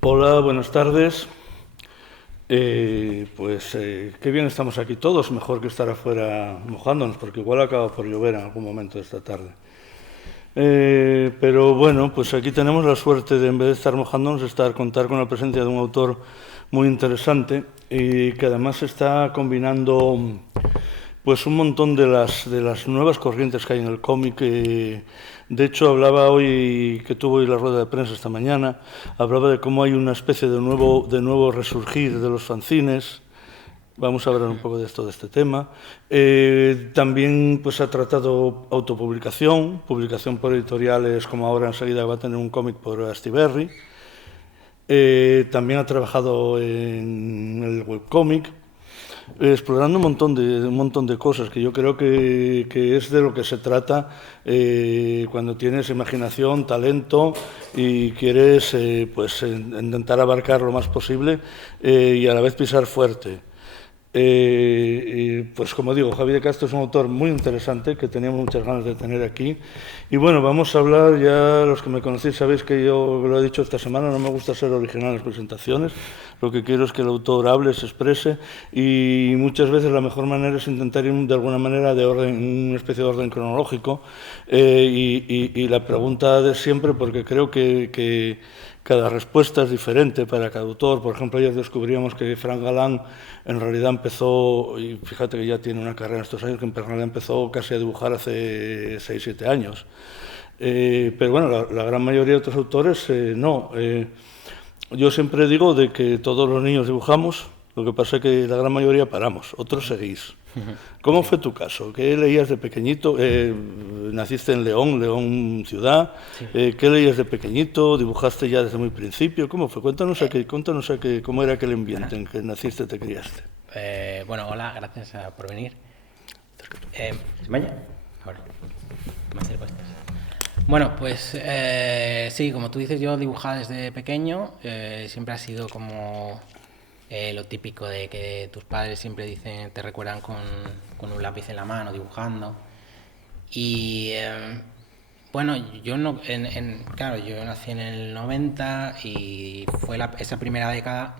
Hola, buenas tardes. Qué bien estamos aquí todos, mejor que estar afuera mojándonos, porque igual acaba por llover en algún momento de esta tarde. Pero bueno, pues aquí tenemos la suerte de, en vez de estar mojándonos, contar con la presencia de un autor muy interesante y que además está combinando pues un montón de las nuevas corrientes que hay en el cómic. De hecho, hablaba hoy, que tuvo hoy la rueda de prensa esta mañana, hablaba de cómo hay una especie de nuevo resurgir de los fanzines. Vamos a hablar un poco de esto, de este tema. También pues, ha tratado autopublicación, publicación por editoriales, como ahora enseguida va a tener un cómic por Astiberri. También ha trabajado en el webcómic, explorando un montón de cosas que yo creo que es de lo que se trata cuando tienes imaginación, talento y quieres intentar abarcar lo más posible y a la vez pisar fuerte. Pues como digo, Javier de Castro es un autor muy interesante que teníamos muchas ganas de tener aquí. Y bueno, vamos a hablar, ya los que me conocéis sabéis que yo lo he dicho esta semana, no me gusta ser original en las presentaciones, lo que quiero es que el autor hable, se exprese y muchas veces la mejor manera es intentar ir de alguna manera de orden, una especie de orden cronológico y la pregunta de siempre, porque creo que cada respuesta es diferente para cada autor. Por ejemplo, ayer descubríamos que Frank Galán en realidad empezó, y fíjate que ya tiene una carrera en estos años, que en realidad empezó casi a dibujar hace 6 7 años. Pero bueno, la gran mayoría de otros autores no. Yo siempre digo de que todos los niños dibujamos, lo que pasa es que la gran mayoría paramos, otros seguís. ¿Cómo fue tu caso? ¿Qué leías de pequeñito? Naciste en León, León ciudad. Sí. ¿Qué leías de pequeñito? ¿Dibujaste ya desde muy principio? ¿Cómo fue? Cuéntanos cómo era aquel ambiente en que naciste, te criaste. Bueno, hola, gracias por venir. ¿Se me oye? Ahora, me acerco a estas. Bueno, pues sí, como tú dices, yo dibujaba desde pequeño. Siempre ha sido como lo típico de que tus padres siempre dicen, te recuerdan con un lápiz en la mano, dibujando. Y bueno, yo no, claro, yo nací en el 90 y fue esa primera década,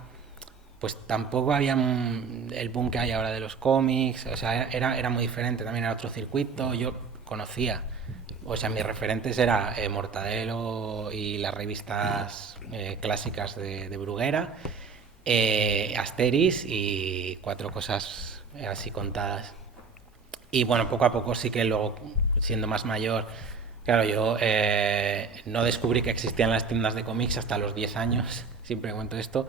pues tampoco había el boom que hay ahora de los cómics, o sea, era muy diferente, también era otro circuito, yo conocía, o sea, mis referentes era Mortadelo y las revistas clásicas de Bruguera, Asterix y cuatro cosas así contadas. Y bueno, poco a poco sí que luego, siendo más mayor, claro, yo no descubrí que existían las tiendas de cómics hasta los 10 años, siempre cuento esto,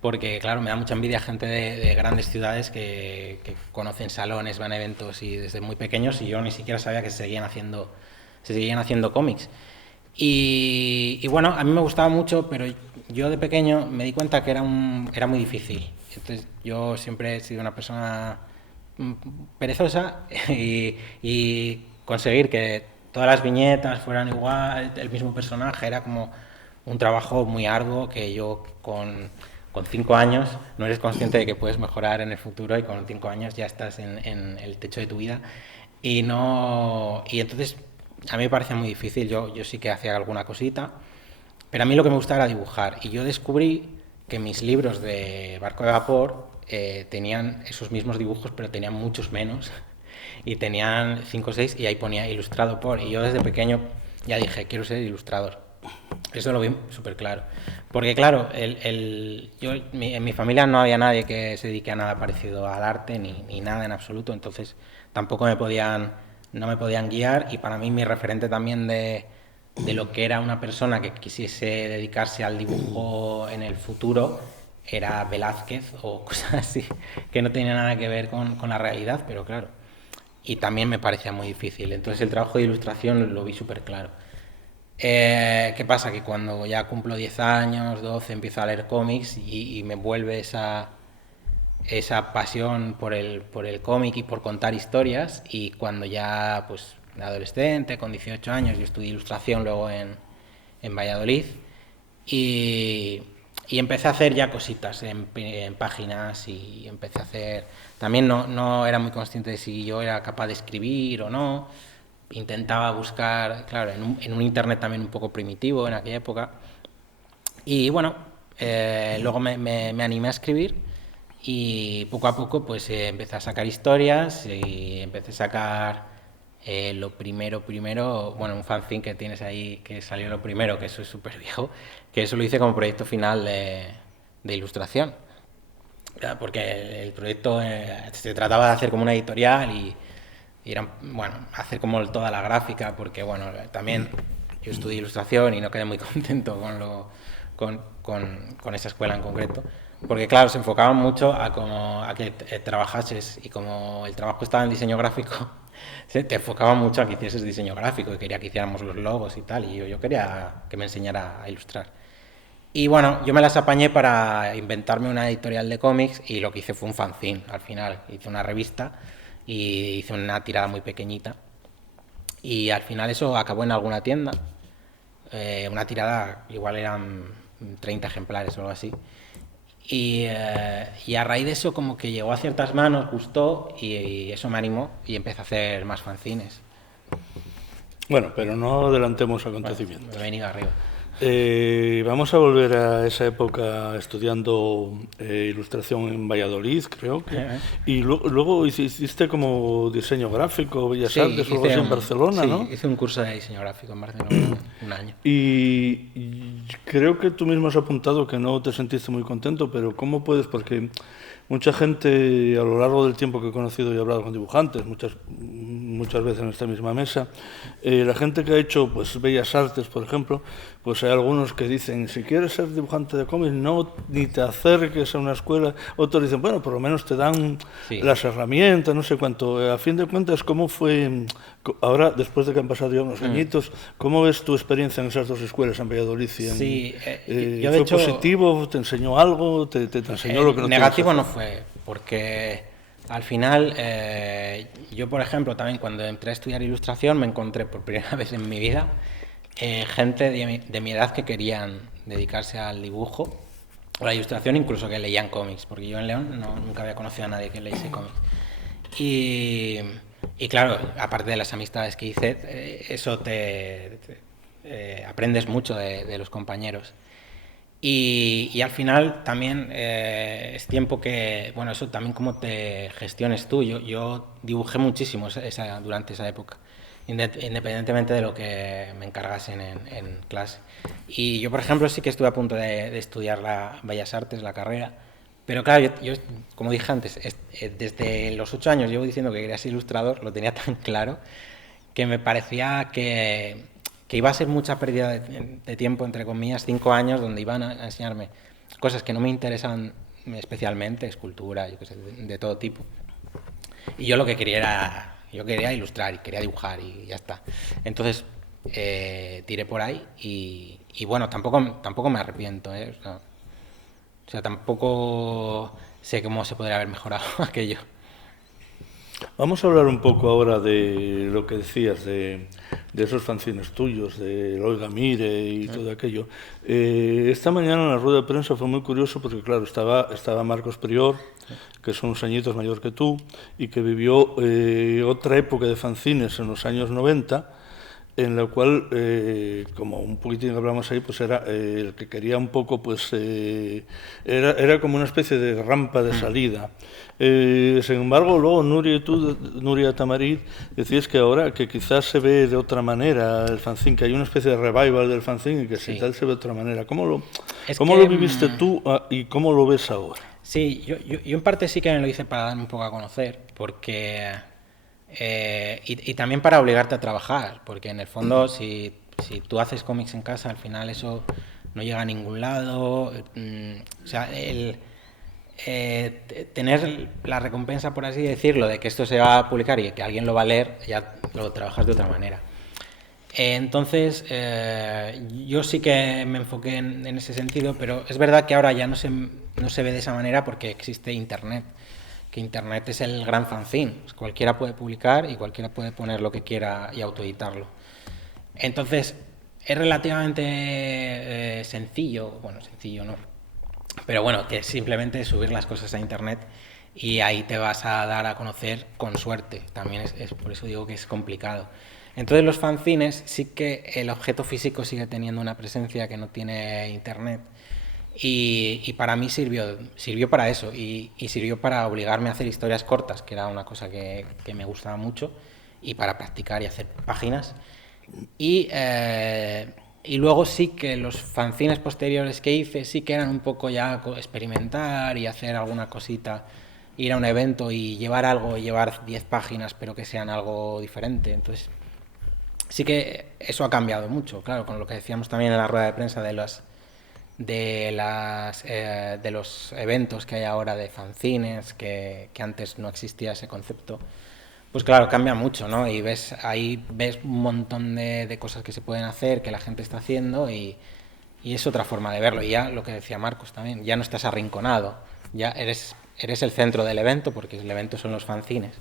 porque claro, me da mucha envidia gente de grandes ciudades que conocen salones, van a eventos y desde muy pequeños y yo ni siquiera sabía que se seguían haciendo cómics. Y bueno, a mí me gustaba mucho, pero yo de pequeño me di cuenta que era muy difícil. Entonces yo siempre he sido una persona perezosa y conseguir que todas las viñetas fueran igual, el mismo personaje, era como un trabajo muy arduo que yo con 5 años no eres consciente de que puedes mejorar en el futuro y con 5 años ya estás en el techo de tu vida y no y entonces a mí me parecía muy difícil, yo sí que hacía alguna cosita, pero a mí lo que me gustaba era dibujar y yo descubrí que mis libros de barco de vapor tenían esos mismos dibujos, pero tenían muchos menos. Y tenían 5 o 6 y ahí ponía ilustrado por. Y yo desde pequeño ya dije, quiero ser ilustrador. Eso lo vi súper claro. Porque claro, en mi familia no había nadie que se dedique a nada parecido al arte, ni nada en absoluto. Entonces tampoco no me podían guiar. Y para mí mi referente también de lo que era una persona que quisiese dedicarse al dibujo en el futuro era Velázquez o cosas así, que no tenía nada que ver con la realidad, pero claro. Y también me parecía muy difícil. Entonces el trabajo de ilustración lo vi súper claro. ¿Qué pasa? Que cuando ya cumplo 10 años, 12, empiezo a leer cómics y me vuelve esa pasión por el cómic y por contar historias. Y cuando ya, pues, adolescente, con 18 años, yo estudié ilustración luego en Valladolid. Y, y empecé a hacer ya cositas en páginas y empecé a hacer... También no era muy consciente de si yo era capaz de escribir o no. Intentaba buscar, claro, en un internet también un poco primitivo en aquella época. Y bueno, luego me animé a escribir y poco a poco pues empecé a sacar historias y empecé a sacar lo primero, bueno, un fanzine que tienes ahí que salió lo primero, que eso es súper viejo, que eso lo hice como proyecto final de ilustración. Porque el proyecto se trataba de hacer como una editorial y era, bueno, hacer como toda la gráfica, porque bueno, también yo estudié ilustración y no quedé muy contento con esa escuela en concreto, porque claro, se enfocaban mucho a que trabajases, y como el trabajo estaba en diseño gráfico, te enfocaba mucho a que hicieses diseño gráfico y quería que hiciéramos los logos y tal, y yo quería que me enseñara a ilustrar. Y bueno, yo me las apañé para inventarme una editorial de cómics y lo que hice fue un fanzine al final. Hice una revista y hice una tirada muy pequeñita. Y al final eso acabó en alguna tienda. Una tirada, igual eran 30 ejemplares o algo así. Y a raíz de eso como que llegó a ciertas manos, gustó y eso me animó y empecé a hacer más fanzines. Bueno, pero no adelantemos acontecimientos. Bueno, me he venido arriba. Vamos a volver a esa época estudiando ilustración en Valladolid, creo que. Y luego hiciste como diseño gráfico, Bellas Artes o algo así en Barcelona, ¿no? Sí, hice un curso de diseño gráfico en Barcelona un año. Y creo que tú mismo has apuntado que no te sentiste muy contento, pero ¿cómo puedes? Porque mucha gente a lo largo del tiempo que he conocido y he hablado con dibujantes, muchas veces en esta misma mesa, la gente que ha hecho pues Bellas Artes, por ejemplo, pues hay algunos que dicen, si quieres ser dibujante de cómics, no ni te acerques a una escuela. Otros dicen, bueno, por lo menos te dan las herramientas, no sé cuánto. A fin de cuentas, ¿cómo fue, ahora, después de que han pasado ya unos añitos, cómo ves tu experiencia en esas dos escuelas, en Valladolid y en... Sí, yo de ¿fue hecho, positivo? ¿Te enseñó algo? ¿Te enseñó lo que no negativo no fue, porque al final, yo por ejemplo, también cuando entré a estudiar ilustración me encontré por primera vez en mi vida gente de mi edad que querían dedicarse al dibujo o a la ilustración, incluso que leían cómics, porque yo en León nunca había conocido a nadie que leyese cómics. Y claro, aparte de las amistades que hice, eso aprendes mucho de los compañeros. Y al final también es tiempo que, bueno, eso también cómo te gestiones tú. Yo dibujé muchísimo durante esa época, independientemente de lo que me encargasen en clase. Y yo, por ejemplo, sí que estuve a punto de estudiar la Bellas Artes, la carrera, pero claro, yo como dije antes, desde los 8 años llevo diciendo que quería ser ilustrador, lo tenía tan claro, que me parecía que iba a ser mucha pérdida de tiempo, entre comillas, 5 años donde iban a enseñarme cosas que no me interesan especialmente, escultura, yo qué sé, de todo tipo. Y yo lo que yo quería ilustrar y quería dibujar y ya está. Entonces tiré por ahí y bueno, tampoco me arrepiento, ¿eh? O sea, tampoco sé cómo se podría haber mejorado aquello. Vamos a hablar un poco ahora de lo que decías, de esos fanzines tuyos, de Oiga Mire y todo aquello. Esta mañana en la rueda de prensa fue muy curioso porque, claro, estaba Marcos Prior, que son unos añitos mayor que tú, y que vivió otra época de fanzines en los años 90, en la cual, como un poquitín que hablamos ahí, pues era el que quería un poco, pues era como una especie de rampa de salida. Sin embargo, luego Nuria Tamarit, decías que ahora que quizás se ve de otra manera el fanzine, que hay una especie de revival del fanzine y que si tal se ve de otra manera. ¿Cómo lo viviste tú y cómo lo ves ahora? Sí, yo en parte sí que me lo hice para darme un poco a conocer, porque... y también para obligarte a trabajar, porque en el fondo si tú haces cómics en casa, al final eso no llega a ningún lado. O sea, tener la recompensa, por así decirlo, de que esto se va a publicar y que alguien lo va a leer, ya lo trabajas de otra manera. Entonces, yo sí que me enfoqué en ese sentido, pero es verdad que ahora ya no se ve de esa manera porque existe Internet. Que Internet es el gran fanzine. Cualquiera puede publicar y cualquiera puede poner lo que quiera y autoeditarlo. Entonces, es relativamente sencillo, bueno, sencillo no, pero bueno, que es simplemente subir las cosas a Internet y ahí te vas a dar a conocer con suerte. También es por eso digo que es complicado. Entonces los fanzines sí que el objeto físico sigue teniendo una presencia que no tiene Internet. Y para mí sirvió para eso y sirvió para obligarme a hacer historias cortas, que era una cosa que me gustaba mucho, y para practicar y hacer páginas. Y luego sí que los fanzines posteriores que hice sí que eran un poco ya experimentar y hacer alguna cosita, ir a un evento y llevar algo, llevar 10 páginas, pero que sean algo diferente. Entonces sí que eso ha cambiado mucho, claro, con lo que decíamos también en la rueda de prensa de los eventos que hay ahora de fanzines, que antes no existía ese concepto. Pues claro, cambia mucho, ¿no? Y ahí ves un montón de cosas que se pueden hacer, que la gente está haciendo y es otra forma de verlo. Y ya lo que decía Marcos también, ya no estás arrinconado, ya eres el centro del evento, porque el evento son los fanzines.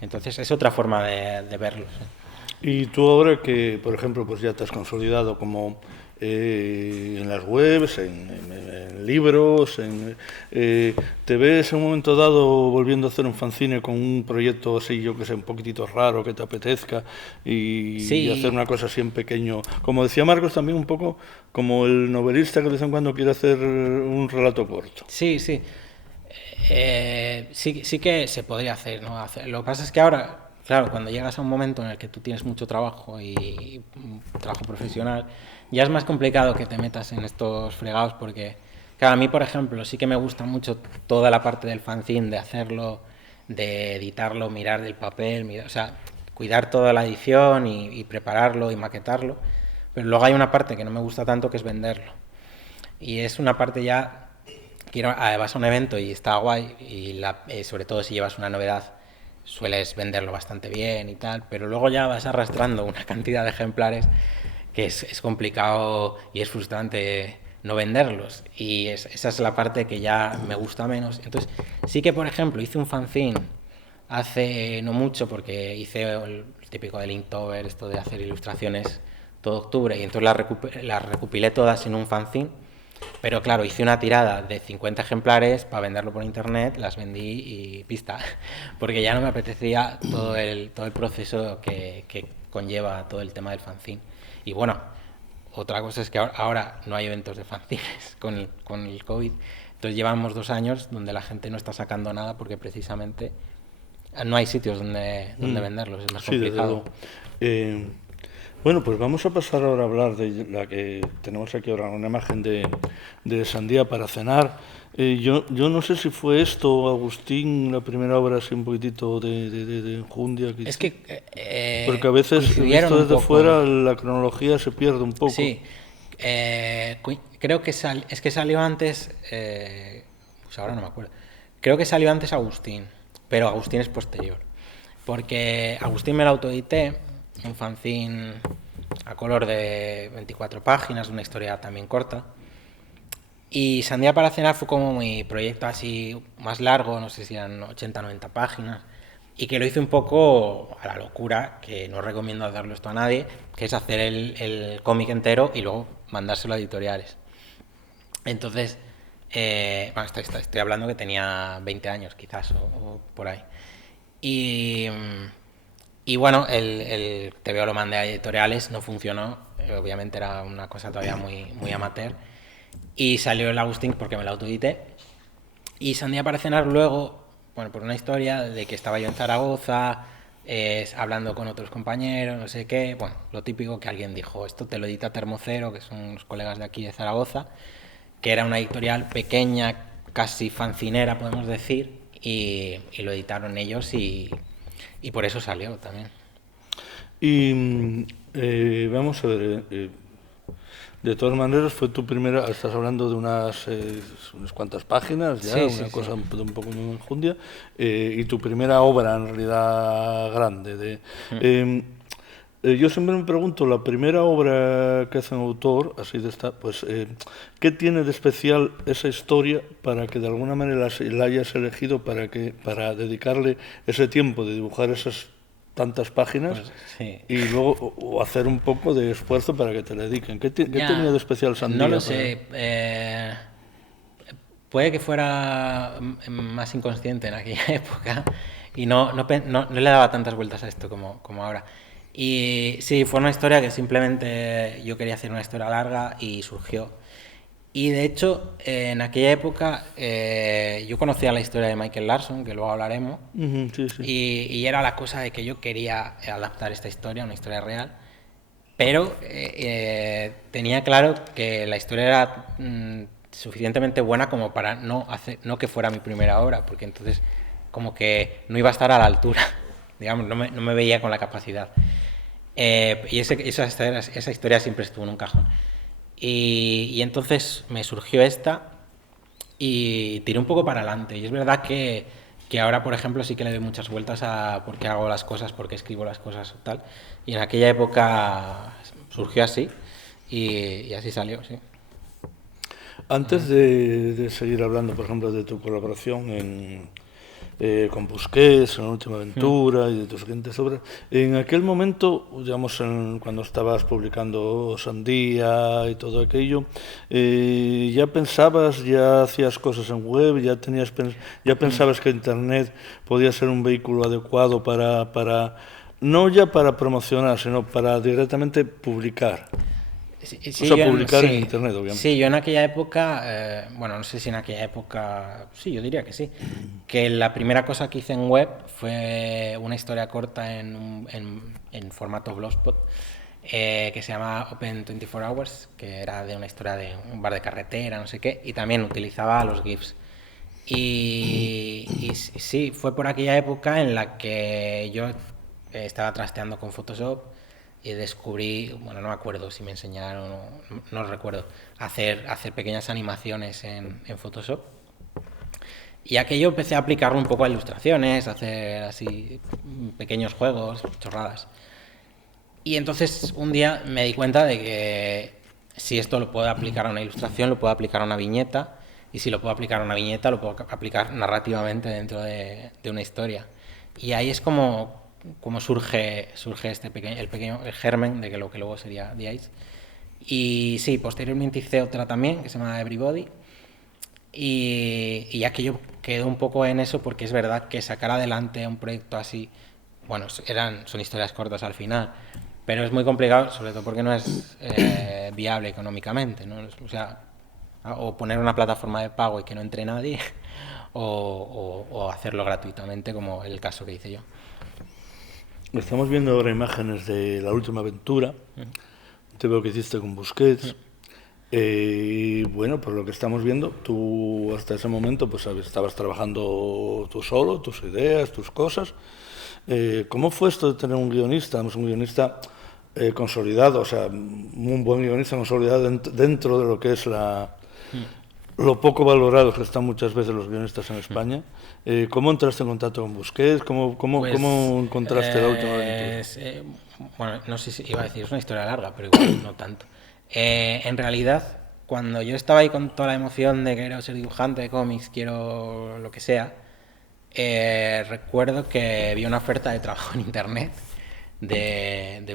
Entonces es otra forma de verlos. Y tú ahora que, por ejemplo, pues ya te has consolidado como en las webs, en libros, ¿te ves en un momento dado volviendo a hacer un fanzine con un proyecto así, yo que sé, un poquitito raro, que te apetezca y hacer una cosa así en pequeño? Como decía Marcos, también un poco como el novelista que de vez en cuando quiere hacer un relato corto. Sí. Sí que se podría hacer, ¿no? Lo que pasa es que ahora, claro, cuando llegas a un momento en el que tú tienes mucho trabajo y trabajo profesional, ya es más complicado que te metas en estos fregados porque, claro, a mí, por ejemplo, sí que me gusta mucho toda la parte del fanzine, de hacerlo, de editarlo, mirar del papel, o sea, cuidar toda la edición y prepararlo y maquetarlo, pero luego hay una parte que no me gusta tanto, que es venderlo. Y es una parte ya que vas a un evento y está guay, y sobre todo si llevas una novedad, sueles venderlo bastante bien y tal, pero luego ya vas arrastrando una cantidad de ejemplares que es complicado y es frustrante no venderlos. Y esa es la parte que ya me gusta menos. Entonces, sí que, por ejemplo, hice un fanzine hace no mucho, porque hice el típico del Inktober, esto de hacer ilustraciones todo octubre, y entonces las recopilé todas en un fanzine. Pero claro, hice una tirada de 50 ejemplares para venderlo por internet, las vendí y pista, porque ya no me apetecía todo el proceso que conlleva todo el tema del fanzine. Y bueno, otra cosa es que ahora no hay eventos de fanzines con el COVID, entonces llevamos 2 años donde la gente no está sacando nada porque precisamente no hay sitios donde venderlos, es más complicado. Bueno, pues vamos a pasar ahora a hablar de la que tenemos aquí ahora, una imagen de Sandía para cenar. Yo no sé si fue esto, Agustín, la primera obra así un poquitito de enjundia. Es que porque a veces, visto desde fuera, la cronología se pierde un poco. Sí, creo que salió antes, pues ahora no me acuerdo, creo que salió antes Agustín, pero Agustín es posterior, porque Agustín me lo autoedité, un fanzine a color de 24 páginas, una historia también corta. Y Sandía para cenar fue como mi proyecto así más largo, no sé si eran 80 90 páginas, y que lo hice un poco a la locura, que no recomiendo hacerlo esto a nadie, que es hacer el cómic entero y luego mandárselo a editoriales. Entonces, bueno, estoy hablando que tenía 20 años quizás o por ahí. Y bueno, el TVO lo mandé a editoriales, no funcionó, obviamente era una cosa todavía muy amateur. Y salió el Agustín porque me lo autoedité. Y Sandía para cenar luego, bueno, por una historia de que estaba yo en Zaragoza, hablando con otros compañeros, no sé qué. Bueno, lo típico que alguien dijo, esto te lo edita Termocero, que son unos colegas de aquí de Zaragoza, que era una editorial pequeña, casi fancinera, podemos decir, y lo editaron ellos y por eso salió también. Y vamos a ver... de todas maneras, fue tu primera, estás hablando de unas cuantas páginas, ya, una cosa un poco muy enjundia, y tu primera obra en realidad grande. Yo siempre me pregunto, la primera obra que hace un autor, así de esta, pues, ¿qué tiene de especial esa historia para que de alguna manera la hayas elegido para dedicarle ese tiempo de dibujar esas tantas páginas, pues, sí, y luego o hacer un poco de esfuerzo para que te le dediquen? ¿Qué tenía de especial Sandía? No lo sé. Puede que fuera más inconsciente en aquella época y no le daba tantas vueltas a esto como ahora. Y sí, fue una historia que simplemente yo quería hacer una historia larga y surgió. Y de hecho, en aquella época yo conocía la historia de Michael Larson, que luego hablaremos, Sí, sí. y era la cosa de que yo quería adaptar esta historia, una historia real, pero tenía claro que la historia era suficientemente buena como para no que fuera mi primera obra, porque entonces como que no iba a estar a la altura, digamos, no me veía con la capacidad. Y esa historia siempre estuvo en un cajón. Y entonces me surgió esta y tiré un poco para adelante. Y es verdad que ahora, por ejemplo, sí que le doy muchas vueltas a por qué hago las cosas, por qué escribo las cosas o tal. Y en aquella época surgió así y así salió, sí. Antes de seguir hablando, por ejemplo, de tu colaboración con Busquets, en la última aventura y de tus siguientes obras, en aquel momento, digamos, cuando estabas publicando Sandía y todo aquello, ¿ya pensabas, ya hacías cosas en web, ya pensabas que Internet podía ser un vehículo adecuado no ya para promocionar, sino para directamente publicar? Sí, O sea, publicar en sí, Internet, obviamente. sí, yo en aquella época, bueno, no sé si en aquella época, sí, yo diría que sí, que la primera cosa que hice en web fue una historia corta en formato Blogspot, que se llama Open 24 Hours, que era de una historia de un bar de carretera, no sé qué, y también utilizaba los GIFs. Y sí, fue por aquella época en la que yo estaba trasteando con Photoshop y descubrí, bueno, no me acuerdo si me enseñaron o no recuerdo, hacer pequeñas animaciones en Photoshop. Y aquello empecé a aplicarlo un poco a ilustraciones, a hacer así pequeños juegos, chorradas. Y entonces un día me di cuenta de que si esto lo puedo aplicar a una ilustración, lo puedo aplicar a una viñeta, y si lo puedo aplicar a una viñeta, lo puedo aplicar narrativamente dentro de una historia. Y ahí es como surge el germen de que lo que luego sería The Ice. Y sí, posteriormente hice otra también, que se llama Everybody, y aquello quedó un poco en eso porque es verdad que sacar adelante un proyecto así, bueno, son historias cortas al final, pero es muy complicado, sobre todo porque no es viable económicamente, ¿no? O sea, o poner una plataforma de pago y que no entre nadie, o hacerlo gratuitamente, como el caso que hice yo. Estamos viendo ahora imágenes de La Última Aventura. Te veo que hiciste con Busquets. Y bueno, por lo que estamos viendo, tú hasta ese momento pues estabas trabajando tú solo, tus ideas, tus cosas. ¿Cómo fue esto de tener un guionista? Un guionista consolidado, o sea, un buen guionista consolidado dentro de lo que es lo poco valorados que están muchas veces los guionistas en España? ¿Cómo entraste en contacto con Busquets? ¿Cómo encontraste La Última Aventura? Bueno, no sé si iba a decir, es una historia larga, pero igual no tanto. En realidad, cuando yo estaba ahí con toda la emoción de que quiero ser dibujante de cómics, quiero lo que sea, recuerdo que vi una oferta de trabajo en internet que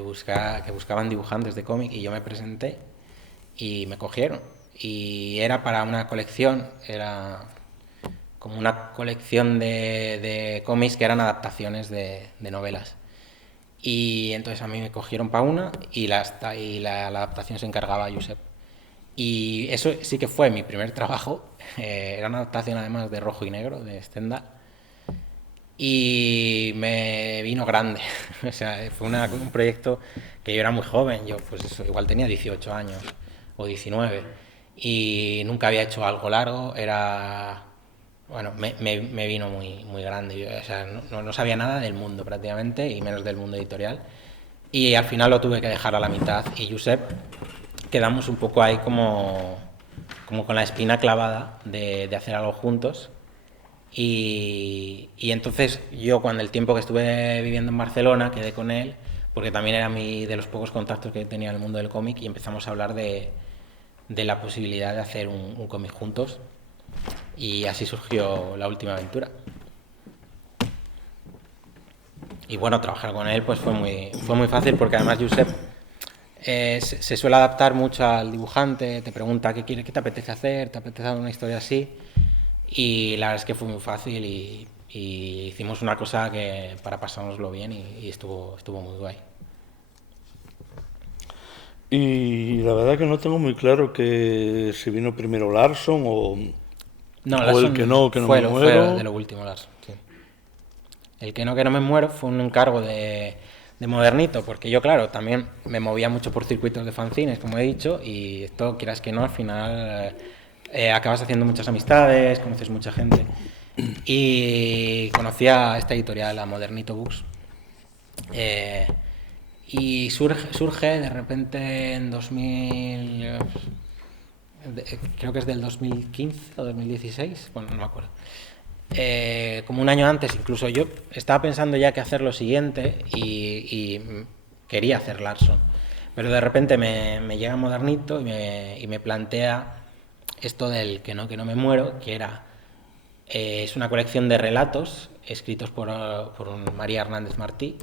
buscaban dibujantes de cómic, y yo me presenté y me cogieron. Y era para una colección, era como una colección de cómics que eran adaptaciones de novelas. Y entonces a mí me cogieron para una y la adaptación se encargaba a Josep. Y eso sí que fue mi primer trabajo. Era una adaptación además de Rojo y Negro, de Stendhal. Y me vino grande. O sea, fue un proyecto que yo era muy joven. Yo pues eso, igual tenía 18 años o 19. Y nunca había hecho algo largo. Bueno, me vino muy grande. Yo, o sea, no sabía nada del mundo prácticamente, y menos del mundo editorial. Y al final lo tuve que dejar a la mitad. Y Josep, quedamos un poco ahí como con la espina clavada de hacer algo juntos. Y entonces yo, cuando el tiempo que estuve viviendo en Barcelona, quedé con él, porque también era de los pocos contactos que tenía en el mundo del cómic, y empezamos a hablar de la posibilidad de hacer un cómic juntos. Y así surgió La Última Aventura. Y bueno, trabajar con él pues fue muy fácil, porque además Josep se suele adaptar mucho al dibujante, te pregunta qué te apetece hacer, te apetece hacer una historia así, y la verdad es que fue muy fácil, y hicimos una cosa que para pasárnoslo bien, y estuvo muy guay. Y la verdad que no tengo muy claro que si vino primero Larson o No, el que no me fue muero. de lo último, Larson. Sí. El que no me muero fue un encargo de Modernito, porque yo, claro, también me movía mucho por circuitos de fanzines, como he dicho, y esto, quieras que no, al final acabas haciendo muchas amistades, conoces mucha gente. Y conocí a esta editorial, a Modernito Books. Y surge de repente en 2000, creo que es del 2015 o 2016, bueno, no me acuerdo. Como un año antes, incluso yo estaba pensando ya que hacer lo siguiente y quería hacer Larson. Pero de repente me llega Modernito y me plantea esto del que no me muero, que era es una colección de relatos escritos por María Hernández Martí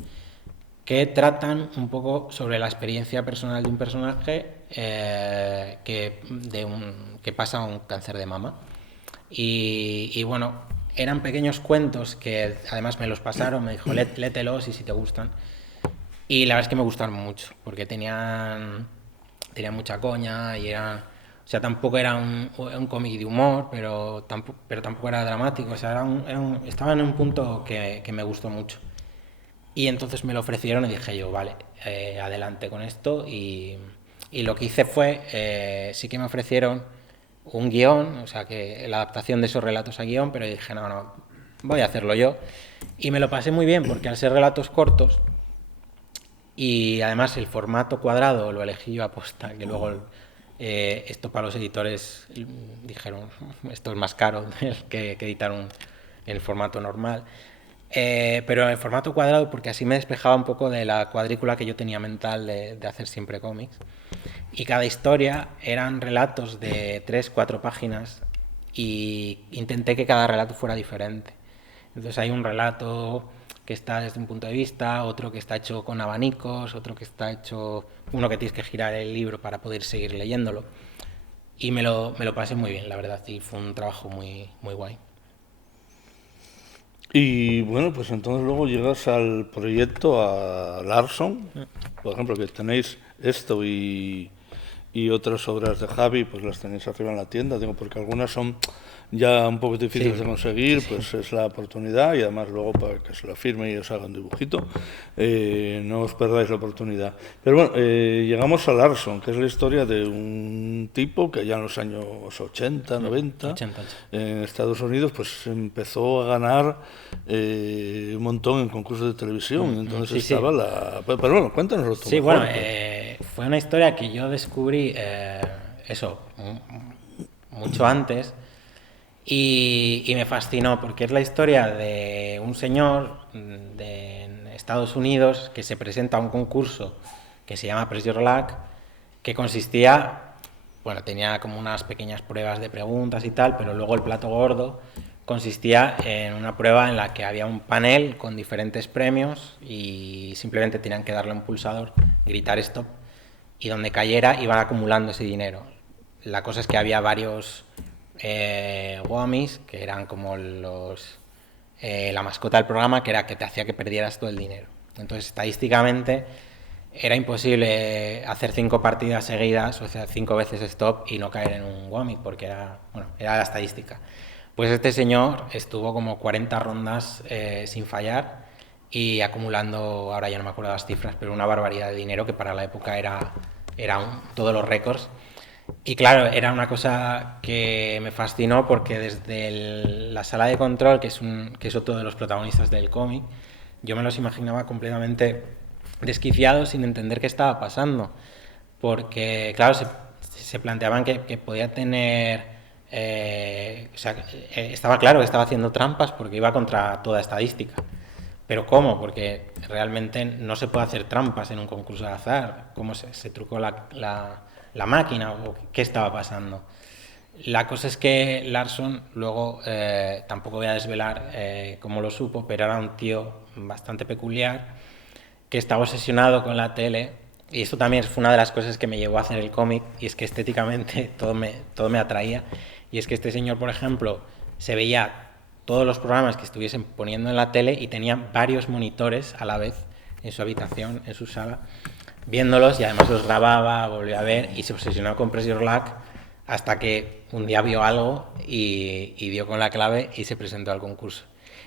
que tratan un poco sobre la experiencia personal de un personaje que pasa un cáncer de mama. Y bueno, eran pequeños cuentos que además me los pasaron, me dijo, lételos y si te gustan. Y la verdad es que me gustaron mucho, porque tenían mucha coña y eran... O sea, tampoco era un cómic de humor, pero tampoco era dramático. O sea, estaba en un punto que me gustó mucho. Y entonces me lo ofrecieron y dije yo, vale, adelante con esto. Y lo que hice fue, sí que me ofrecieron un guión, o sea, que la adaptación de esos relatos a guión, pero dije, no, voy a hacerlo yo. Y me lo pasé muy bien, porque al ser relatos cortos, y además el formato cuadrado lo elegí yo aposta, que luego esto para los editores dijeron, esto es más caro que editar el formato normal. Pero en el formato cuadrado, porque así me despejaba un poco de la cuadrícula que yo tenía mental de hacer siempre cómics. Y cada historia eran relatos de 3-4 páginas y intenté que cada relato fuera diferente. Entonces hay un relato que está desde un punto de vista, otro que está hecho con abanicos, otro que está hecho... uno que tienes que girar el libro para poder seguir leyéndolo. Y me lo pasé muy bien, la verdad, y fue un trabajo muy, muy guay. Y bueno, pues entonces luego llegas al proyecto, a Larson, por ejemplo, que tenéis esto y otras obras de Javi, pues las tenéis arriba en la tienda, digo, porque algunas son ya un poco difíciles Sí, de conseguir, sí. pues es la oportunidad y además luego para que se la firme y os haga un dibujito, no os perdáis la oportunidad. Pero bueno, llegamos a Larson, que es la historia de un tipo que ya en los años 80, 90, 80. en Estados Unidos, pues empezó a ganar un montón en concursos de televisión, entonces Sí, sí. estaba la... Pero bueno, cuéntanoslo tú Sí, mejor. bueno, fue una historia que yo descubrí, eso, mucho antes, y me fascinó, porque es la historia de un señor de Estados Unidos que se presenta a un concurso que se llama Press Your Luck, que consistía, bueno, tenía como unas pequeñas pruebas de preguntas y tal, pero luego el plato gordo consistía en una prueba en la que había un panel con diferentes premios y simplemente tenían que darle un pulsador, gritar stop, y donde cayera iban acumulando ese dinero. La cosa es que había varios Whammies, que eran como la mascota del programa, que era que te hacía que perdieras todo el dinero. Entonces, estadísticamente, era imposible hacer 5 partidas seguidas, o sea, 5 veces stop y no caer en un Whammy, porque era la estadística. Pues este señor estuvo como 40 rondas sin fallar y acumulando, ahora ya no me acuerdo las cifras, pero una barbaridad de dinero que para la época era todos los récords. Y claro, era una cosa que me fascinó porque desde la sala de control, que es otro de los protagonistas del cómic, yo me los imaginaba completamente desquiciados sin entender qué estaba pasando. Porque, claro, se planteaban que podía tener... o sea, estaba claro que estaba haciendo trampas porque iba contra toda estadística. ¿Pero cómo? Porque realmente no se puede hacer trampas en un concurso de azar. ¿Cómo se trucó la máquina o qué estaba pasando? La cosa es que Larson, luego, tampoco voy a desvelar cómo lo supo, pero era un tío bastante peculiar que estaba obsesionado con la tele. Y esto también fue una de las cosas que me llevó a hacer el cómic, y es que estéticamente todo me atraía. Y es que este señor, por ejemplo, se veía todos los programas que estuviesen poniendo en la tele y tenía varios monitores a la vez en su habitación, en su sala, viéndolos y además los grababa, volvía a ver y se obsesionó con Press Your Luck hasta que un día vio algo y dio con la clave y se presentó al concurso.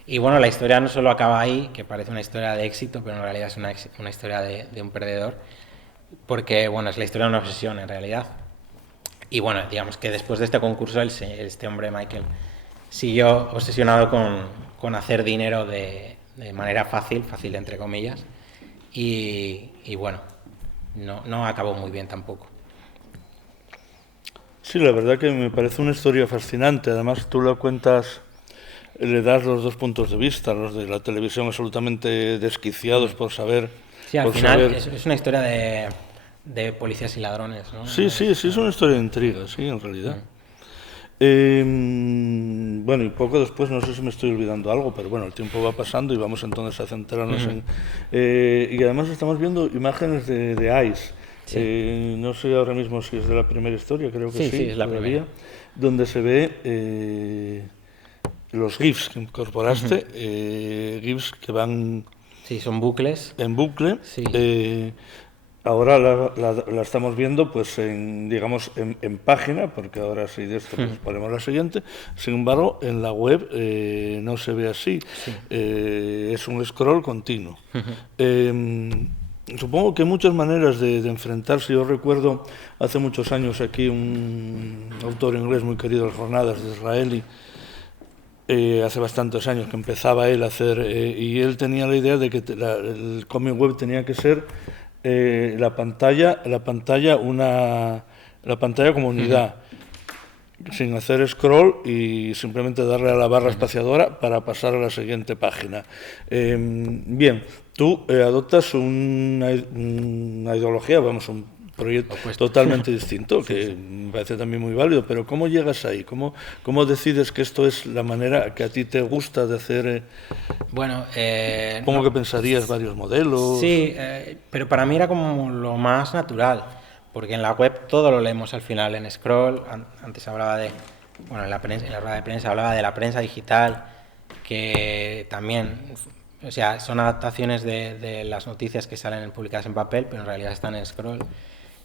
Y bueno, la historia no solo acaba ahí, que parece una historia de éxito, pero en realidad es una historia de un perdedor, porque bueno, es la historia de una obsesión en realidad. Y bueno, digamos que después de este concurso este hombre, Michael, siguió obsesionado con hacer dinero de manera fácil entre comillas, y bueno, no acabó muy bien tampoco. Sí, la verdad que me parece una historia fascinante. Además, tú la cuentas, le das los dos puntos de vista, los de la televisión absolutamente desquiciados por saber... Sí, al final es una historia de policías y ladrones, ¿no? Sí, es una historia de intriga, sí, en realidad. Bueno, y poco después, no sé si me estoy olvidando algo, pero bueno, el tiempo va pasando y vamos entonces a centrarnos en... y además estamos viendo imágenes de Ice. Sí. No sé ahora mismo si es de la primera historia, creo que sí, es la primera. Donde se ve los GIFs que incorporaste, GIFs que van... Sí, son bucles. En bucle. Sí. Ahora la estamos viendo pues digamos en página, porque ahora sí de esto pues ponemos la siguiente. Sin embargo, en la web no se ve así. Sí. Es un scroll continuo. Supongo que hay muchas maneras de enfrentarse. Yo recuerdo hace muchos años aquí un autor inglés muy querido en las jornadas de Israeli, hace bastantes años que empezaba él a hacer, y él tenía la idea de que el cómic web tenía que ser la pantalla como unidad, sin hacer scroll y simplemente darle a la barra espaciadora para pasar a la siguiente página. Bien, tú adoptas una ideología, un proyecto totalmente distinto, que me parece también muy válido, pero ¿cómo llegas ahí? ¿Cómo decides que esto es la manera que a ti te gusta de hacer? Bueno, ¿Cómo que pensarías varios modelos? Sí, pero para mí era como lo más natural, porque en la web todo lo leemos al final en scroll. Antes hablaba de, bueno, en la rueda de prensa hablaba de la prensa digital, que también, o sea, son adaptaciones de las noticias que salen publicadas en papel, pero en realidad están en scroll.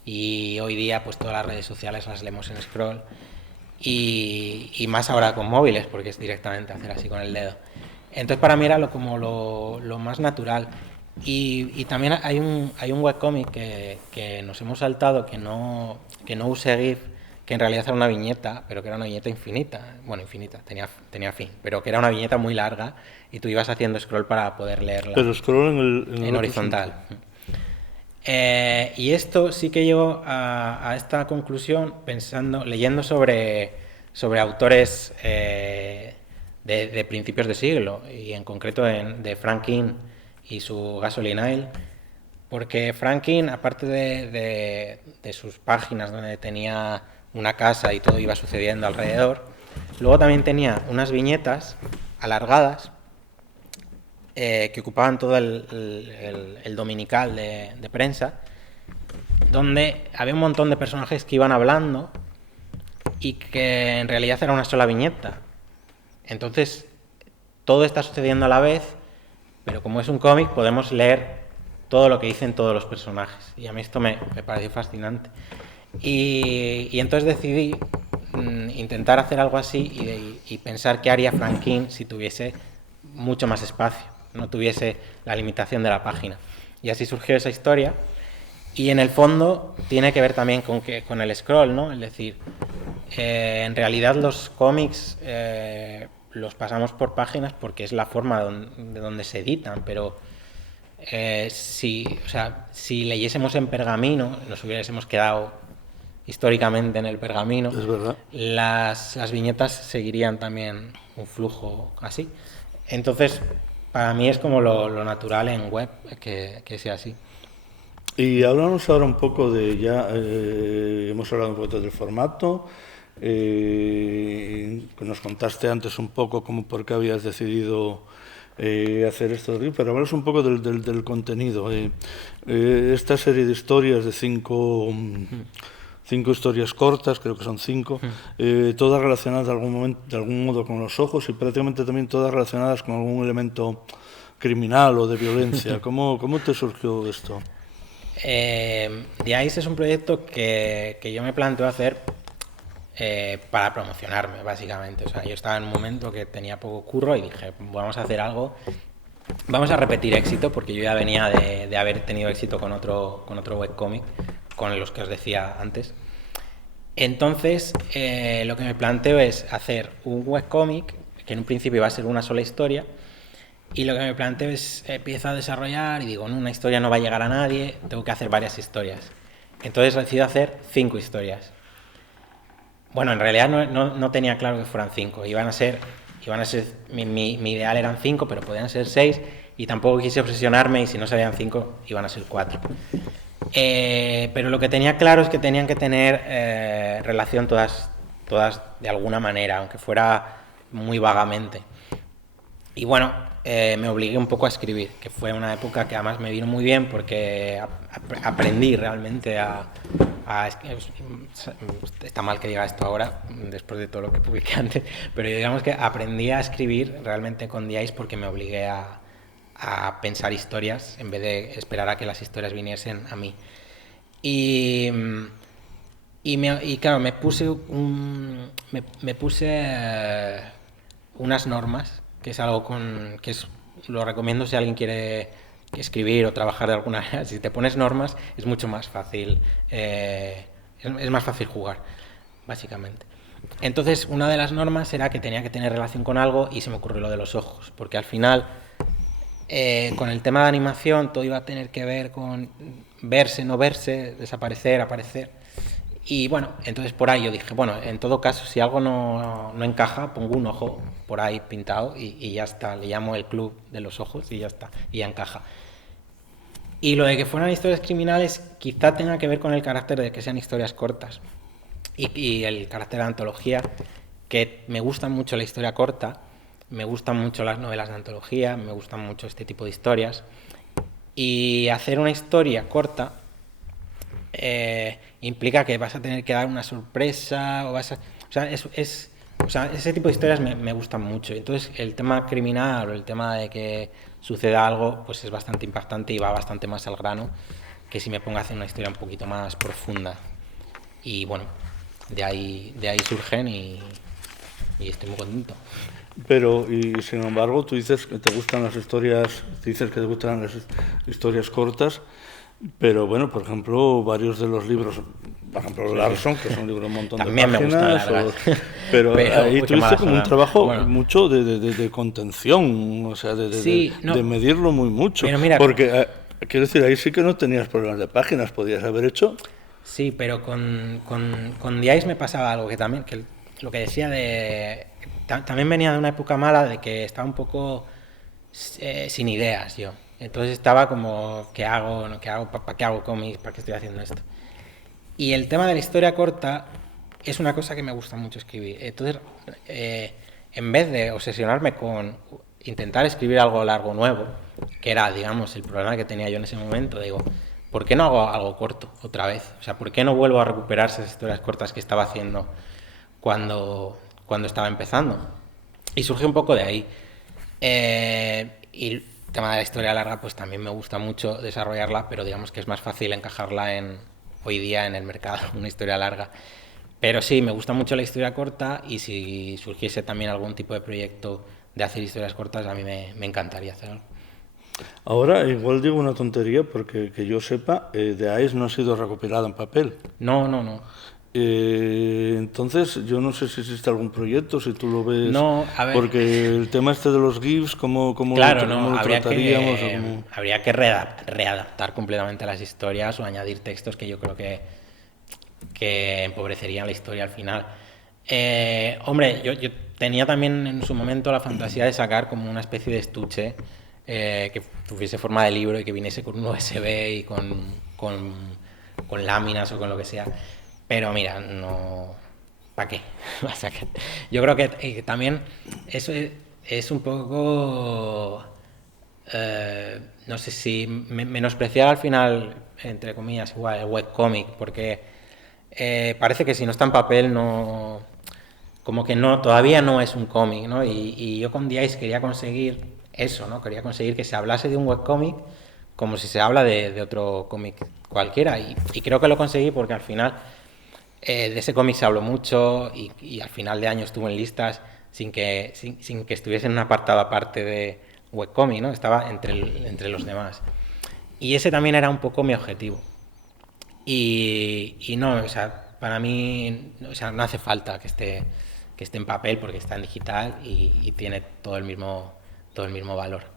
Y hoy día pues todas las redes sociales las leemos en scroll y más ahora con móviles, porque es directamente hacer así con el dedo. Entonces para mí era como lo más natural. Y también hay un webcomic que nos hemos saltado, que no use GIF, que en realidad era una viñeta, pero que era una viñeta infinita. Bueno, infinita, tenía fin, pero que era una viñeta muy larga y tú ibas haciendo scroll para poder leerla. Pero scroll en horizontal. Y esto sí que llevo a esta conclusión leyendo sobre autores de principios de siglo, y en concreto de Franklin y su Gasoline Ale, porque Franklin, aparte de sus páginas donde tenía una casa y todo iba sucediendo alrededor, luego también tenía unas viñetas alargadas que ocupaban todo el dominical de prensa, donde había un montón de personajes que iban hablando y que en realidad era una sola viñeta. Entonces, todo está sucediendo a la vez, pero como es un cómic, podemos leer todo lo que dicen todos los personajes. Y a mí esto me pareció fascinante. Y entonces decidí intentar hacer algo así y pensar qué haría Franklin si tuviese mucho más espacio, no tuviese la limitación de la página. Y así surgió esa historia. Y en el fondo tiene que ver también con el scroll, ¿no? Es decir, en realidad los cómics los pasamos por páginas porque es la forma de donde se editan, pero si leyésemos en pergamino, nos hubiésemos quedado históricamente en el pergamino. Es verdad. Las viñetas seguirían también un flujo así. Entonces, para mí es como lo natural en web que sea así. Y hablamos ahora un poco de hemos hablado un poco del formato, nos contaste antes un poco por qué habías decidido hacer esto, pero hablamos un poco del contenido. Esta serie de historias de cinco historias cortas, creo que son 5, todas relacionadas de algún modo con los ojos y prácticamente también todas relacionadas con algún elemento criminal o de violencia. ¿Cómo te surgió esto? The Ice es un proyecto que yo me planteo hacer para promocionarme, básicamente. O sea, yo estaba en un momento que tenía poco curro y dije, vamos a hacer algo, vamos a repetir éxito, porque yo ya venía de haber tenido éxito con otro webcómic, con los que os decía antes. Entonces, lo que me planteo es hacer un webcómic, que en un principio va a ser una sola historia, y lo que me planteo es, empiezo a desarrollar y digo, no, una historia no va a llegar a nadie, tengo que hacer varias historias. Entonces decido hacer 5 historias. Bueno, en realidad no tenía claro que fueran 5, iban a ser mi ideal eran 5, pero podían ser 6, y tampoco quise obsesionarme, y si no salían 5, iban a ser 4. Pero lo que tenía claro es que tenían que tener relación todas de alguna manera, aunque fuera muy vagamente. Y bueno, me obligué un poco a escribir, que fue una época que además me vino muy bien porque aprendí realmente está mal que diga esto ahora, después de todo lo que publiqué antes, pero digamos que aprendí a escribir realmente con The Ice porque me obligué a pensar historias en vez de esperar a que las historias viniesen a mí. Y claro, me puse unas normas, que es algo lo recomiendo si alguien quiere escribir o trabajar de alguna manera. Si te pones normas es mucho más fácil, es más fácil jugar, básicamente. Entonces, una de las normas era que tenía que tener relación con algo, y se me ocurrió lo de los ojos, porque al final, con el tema de animación, todo iba a tener que ver con verse, no verse, desaparecer, aparecer. Y bueno, entonces por ahí yo dije, bueno, en todo caso, si algo no encaja, pongo un ojo por ahí pintado y ya está. Le llamo el club de los ojos y ya está, y ya encaja. Y lo de que fueran historias criminales quizá tenga que ver con el carácter de que sean historias cortas y el carácter de antología, que me gusta mucho la historia corta, me gustan mucho las novelas de antología, me gustan mucho este tipo de historias. Y hacer una historia corta implica que vas a tener que dar una sorpresa o sea, ese tipo de historias me gustan mucho. Entonces, el tema criminal o el tema de que suceda algo, pues es bastante impactante y va bastante más al grano que si me pongo a hacer una historia un poquito más profunda. Y bueno, de ahí surgen y estoy muy contento. Pero, y sin embargo, tú dices que te gustan las historias, dices que te gustan las historias cortas, pero bueno, por ejemplo, varios de los libros, por ejemplo, Larson, que es un libro de un montón también de páginas, pero ahí tuviste como un trabajo mucho de contención, o sea, de medirlo mucho. Pero mira, porque, quiero decir, ahí sí que no tenías problemas de páginas, podías haber hecho. Sí, pero con The Ice me pasaba algo que también, que lo que decía también venía de una época mala de que estaba un poco sin ideas yo. Entonces estaba como, ¿qué hago? ¿Qué hago? ¿Para qué hago cómics? ¿Para qué estoy haciendo esto? Y el tema de la historia corta es una cosa que me gusta mucho escribir. Entonces, en vez de obsesionarme con intentar escribir algo largo nuevo, que era, digamos, el problema que tenía yo en ese momento, digo, ¿por qué no hago algo corto otra vez? O sea, ¿por qué no vuelvo a recuperar esas historias cortas que estaba haciendo cuando estaba empezando? Y surge un poco de ahí. Y el tema de la historia larga, pues también me gusta mucho desarrollarla, pero digamos que es más fácil encajarla hoy día en el mercado, una historia larga. Pero sí, me gusta mucho la historia corta, y si surgiese también algún tipo de proyecto de hacer historias cortas, a mí me encantaría hacerlo. Ahora, igual digo una tontería, porque que yo sepa, The Ice no ha sido recopilado en papel. No. Entonces, yo no sé si existe algún proyecto, si tú lo ves. No, a ver. Porque el tema este de los GIFs, ¿cómo claro, lo trataríamos? Habría que readaptar completamente las historias o añadir textos que yo creo que empobrecerían la historia al final. Hombre, yo tenía también en su momento la fantasía de sacar como una especie de estuche que tuviese forma de libro y que viniese con un USB y con láminas o con lo que sea. Pero mira, no... ¿Para qué? Yo creo que también eso es un poco... no sé si menospreciar al final, entre comillas, igual, el webcomic, porque parece que si no está en papel no... Como que no, todavía no es un cómic, ¿no? Y yo con The Ice quería conseguir eso, ¿no? Quería conseguir que se hablase de un webcómic como si se habla de otro cómic cualquiera. Y creo que lo conseguí porque al final de ese cómic se habló mucho y al final de año estuvo en listas sin que estuviese en un apartado aparte de webcomic, ¿no? Estaba entre los demás. Y ese también era un poco mi objetivo. Y no, o sea, para mí, o sea, no hace falta que esté en papel porque está en digital y tiene todo el mismo valor.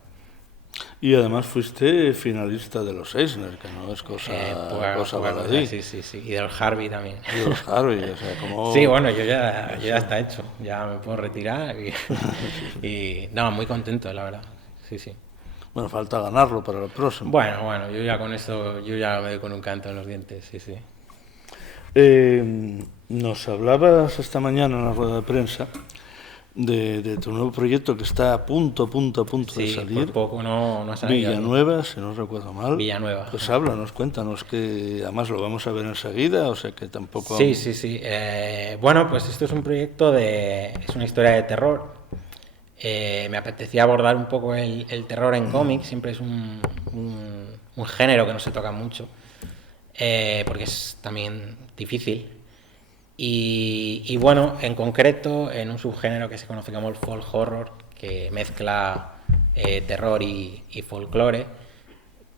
Y además fuiste finalista de los Eisner, que no es cosa baladí. Sí, sí, sí. Y de los Harvey también. Y de los Harvey, o sea, como... Sí, bueno, yo ya está hecho. Ya me puedo retirar. Y no, muy contento, la verdad. Sí, sí. Bueno, falta ganarlo para el próximo. Bueno, yo ya con eso, yo ya me doy con un canto en los dientes, sí, sí. Nos hablabas esta mañana en la rueda de prensa de tu nuevo proyecto que está a punto de salir. Por poco no ha salido. Villanueva, si no recuerdo mal. Villanueva. Pues háblanos, cuéntanos, que además lo vamos a ver enseguida, o sea que tampoco... Sí. Bueno, pues esto es un proyecto es una historia de terror. Me apetecía abordar un poco el terror en cómics, siempre es un género que no se toca mucho, porque es también difícil. Y bueno, en concreto, en un subgénero que se conoce como el folk horror, que mezcla terror y folclore,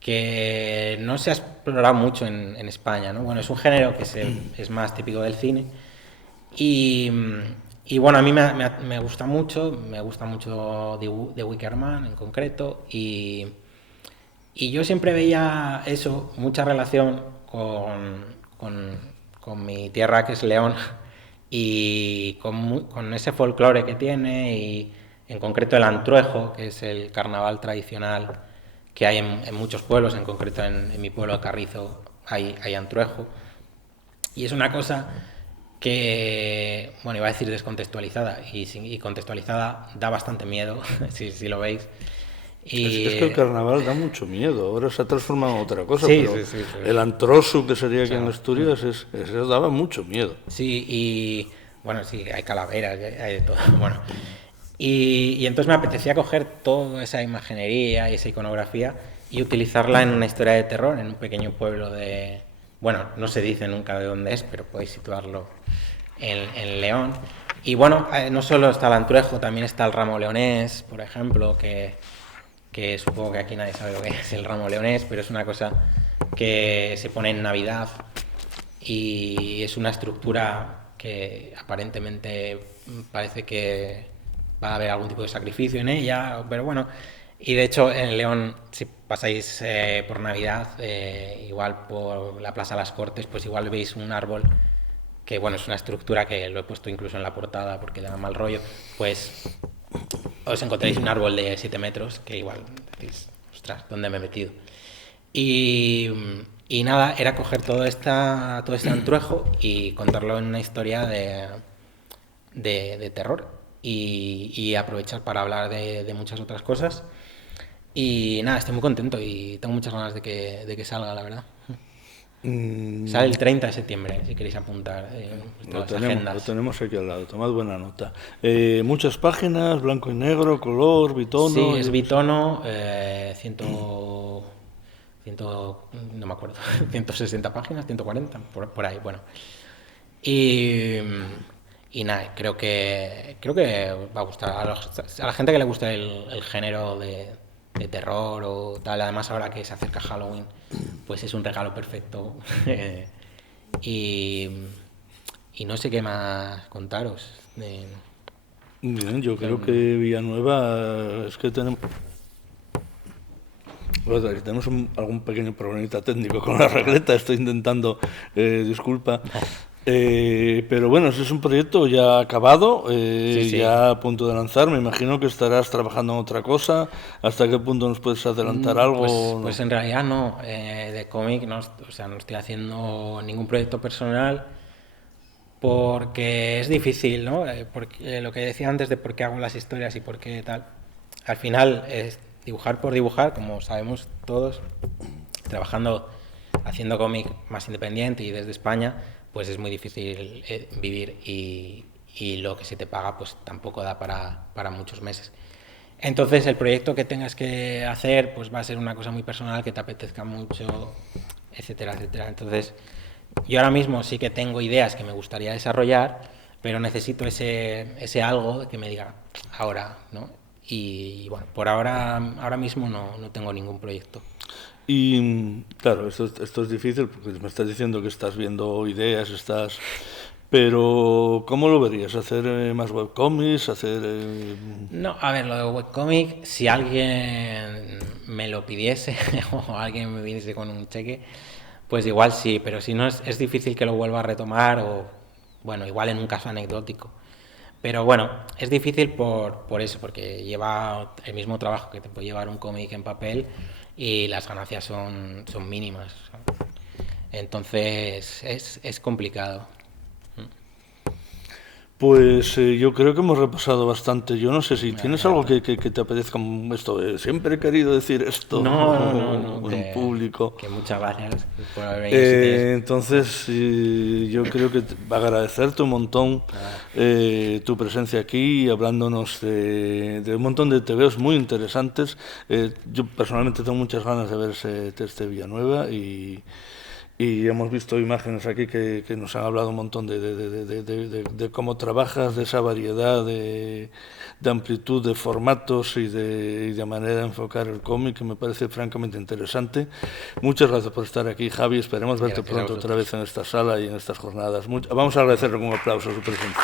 que no se ha explorado mucho en España, ¿no? Bueno, es un género que es más típico del cine y bueno, a mí me gusta mucho The Wicker Man en concreto y yo siempre veía eso, mucha relación con mi tierra que es León y con ese folclore que tiene y en concreto el antruejo, que es el carnaval tradicional que hay en muchos pueblos, en concreto en mi pueblo de Carrizo hay antruejo y es una cosa que, bueno, iba a decir descontextualizada y contextualizada da bastante miedo si lo veis. Es que el carnaval da mucho miedo, ahora se ha transformado en otra cosa, sí, pero sí, el antrosu, que sería aquí en Asturias, eso daba mucho miedo. Sí, y bueno, sí, hay calaveras, hay de todo. Bueno, y entonces me apetecía coger toda esa imaginería y esa iconografía y utilizarla en una historia de terror en un pequeño pueblo de... Bueno, no se dice nunca de dónde es, pero podéis situarlo en León. Y bueno, no solo está el antruejo, también está el ramo leonés, por ejemplo, que supongo que aquí nadie sabe lo que es el ramo leonés, pero es una cosa que se pone en Navidad y es una estructura que aparentemente parece que va a haber algún tipo de sacrificio en ella, pero bueno, y de hecho en León, si pasáis por Navidad, igual por la Plaza de las Cortes, pues igual veis un árbol que bueno, es una estructura que lo he puesto incluso en la portada porque da mal rollo, pues os encontráis un árbol de 7 metros que igual decís, ostras, ¿dónde me he metido? Y nada, era coger todo este antruejo y contarlo en una historia de terror y aprovechar para hablar de muchas otras cosas. Y nada, estoy muy contento y tengo muchas ganas de que salga, la verdad. Sale el 30 de septiembre, si queréis apuntar lo tenemos aquí al lado, tomad buena nota. Muchas páginas, blanco y negro, color, bitono... Sí, es bitono, no me acuerdo, 160 páginas, 140, por ahí, bueno. Y nada, creo que va a gustar a la gente que le gusta el género de terror o tal. Además, ahora que se acerca Halloween, pues es un regalo perfecto. y no sé qué más contaros. Bien, yo creo que Villanueva es que tenemos algún pequeño problemita técnico con la regleta, estoy intentando, disculpa. Pero bueno, ese es un proyecto ya acabado, Sí. ya a punto de lanzar. Me imagino que estarás trabajando en otra cosa. ¿Hasta qué punto nos puedes adelantar algo? Pues en realidad no. De cómic no, o sea, no estoy haciendo ningún proyecto personal porque es difícil, ¿no? Porque lo que decía antes de por qué hago las historias y por qué tal. Al final es dibujar por dibujar, como sabemos todos, haciendo cómic más independiente y desde España, pues es muy difícil vivir y lo que se te paga pues tampoco da para muchos meses. Entonces, el proyecto que tengas que hacer pues va a ser una cosa muy personal, que te apetezca mucho, etcétera, etcétera. Entonces, yo ahora mismo sí que tengo ideas que me gustaría desarrollar, pero necesito ese algo que me diga ahora, ¿no? Y bueno, por ahora mismo no tengo ningún proyecto. Y claro, esto es difícil porque me estás diciendo que estás viendo ideas, pero ¿cómo lo verías? ¿Hacer más webcomics? ¿Hacer...? No, a ver, lo de webcomic, si alguien me lo pidiese o alguien me viniese con un cheque, pues igual sí, pero si no es difícil que lo vuelva a retomar o, bueno, igual en un caso anecdótico. Pero bueno, es difícil por eso, porque lleva el mismo trabajo que te puede llevar un cómic en papel y las ganancias son mínimas. Entonces es complicado. Pues yo creo que hemos repasado bastante. Yo no sé si tienes algo Vale. que te apetezca esto. Siempre he querido decir esto No, en público. que muchas gracias por haber venido. Si tienes... Entonces, yo creo que agradecerte un montón tu presencia aquí y hablándonos de un montón de TVOs muy interesantes. Yo personalmente tengo muchas ganas de ver este Villanueva y hemos visto imágenes aquí que nos han hablado un montón de cómo trabajas, de esa variedad de amplitud de formatos y de manera de enfocar el cómic, que me parece francamente interesante. Muchas gracias por estar aquí, Javi. Esperemos verte Gracias a pronto vosotros. otra vez en esta sala y en estas jornadas. Vamos a agradecerle con un aplauso a su presencia.